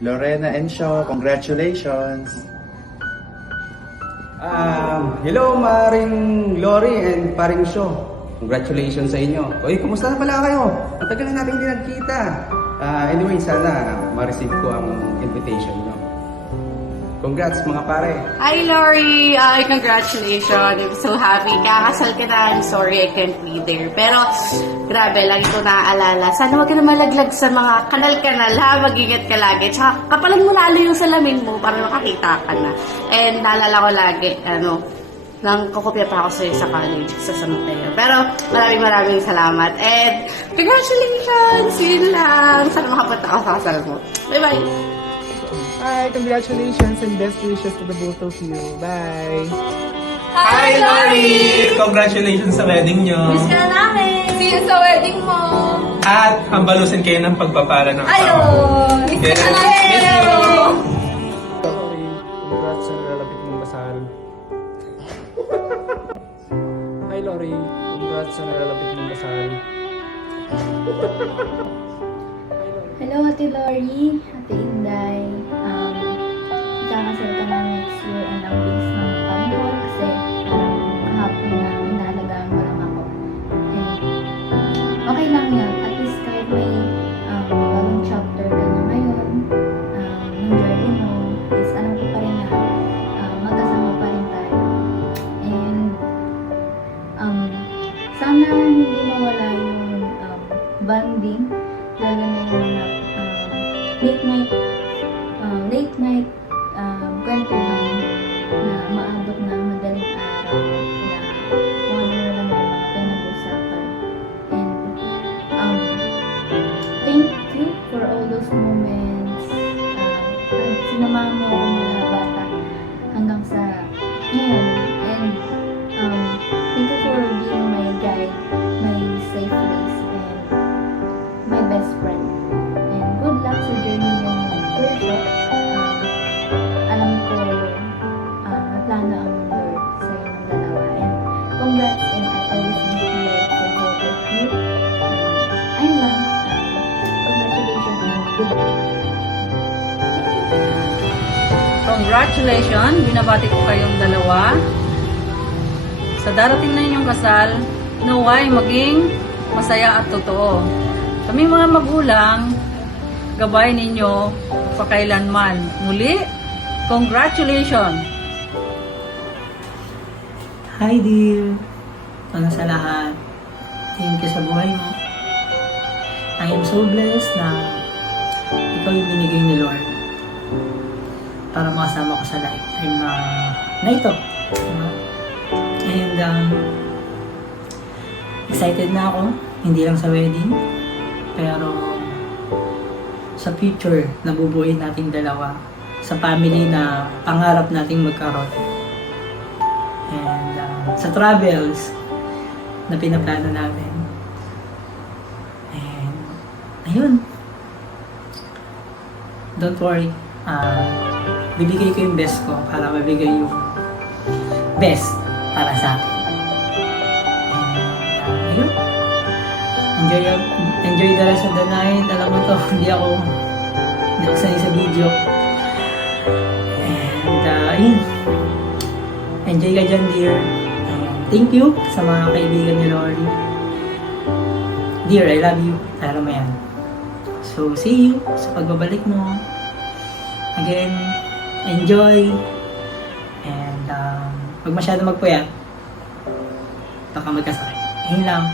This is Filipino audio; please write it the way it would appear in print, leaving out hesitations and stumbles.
Lorena and Shaw, congratulations! Hello, Maring Lori and Paring Shaw. Congratulations sa inyo. Oy, kumusta na pala kayo? Ang tagal na natin hindi nagkita. Anyway, sana ma-receive ko ang invitation nyo. Congrats mga pare. Hi, Lori! Congratulations! I'm so happy. Kakasal ka na. I'm sorry I can't be there. Pero, grabe, lagi ko naaalala. Sana huwag ka na malaglag sa mga kanal-kanal, ha? Mag-ingat ka lagi. Tsaka, kapalan mo lalo yung salamin mo para makakita ka na. And, naalala ko lagi, nang kukopya pa ako sa'yo sa college, sa San Mateo. Pero, maraming salamat. And, congratulations! Yun lang. Sana makapunta ako sa kasal mo. Bye-bye! Hi, congratulations and best wishes to the both of you. Bye! Hi, Lori! Congratulations sa wedding nyo. Miss ka na namin! See you sa wedding mo! At hambalusin kayo ng pagpapala ng asawa. Ayun! Miss ka na namin! Miss you! Sorry, congrats sa nalalapit mong kasal. Hi, Lori. Congrats sa nalalapit mong kasal. Hello, Ate Lori, Ate Inday. Kakasal ka na next year and ang bilis ng panahon kasi kahapon na inaalagaan mo lang ako. And okay lang yan. At least kahit may bagong chapter ka na ngayon ng journey mo, is alam ko pa rin na magkasama pa rin tayo. And sana hindi mawala yung bonding, lalo na yung mga late night kwentuhan na maabot na madaling araw na kung ano na naman mga pinag-usapan. And thank you for all those moments. Sinama mo ako mula bata hanggang sa ngayon. And thank you for being my guide, my safe place, and my best friend. And good luck sa journey niyo ng workshop. Alam ko, may plano ang Lord sa inyong dalawa. And congrats, and I always be here for both of you. Ayun lang. Congratulations and good luck. Congratulations! Binabati ko kayong dalawa. Sa darating na inyong kasal, naway maging masaya at totoo. Kami mga magulang, gabay ninyo pakailanman. Muli, congratulations! Hi dear! Una sa lahat, thank you sa buhay mo. I am so blessed na ikaw yung binigay ni Lord para makasama ko sa lifetime na ito. And excited na ako, hindi lang sa wedding, pero sa future na bubuuin nating dalawa, sa family na pangarap nating magkaroon. And sa travels na pinaplano natin. And ayun. Don't worry. bibigay ko yung best ko para mabigay yung best para sa akin. And, ayun. Enjoy the rest of the night. Alam mo to, hindi ako sanay sa video. And, ayun. Enjoy ka dyan, dear. Thank you sa mga kaibigan ni Lori. Dear, I love you. Alam mo yan. So, see you sa pagbabalik mo. Again, enjoy. And, huwag masyado magpuyat. Baka magkasakit. Yun lang.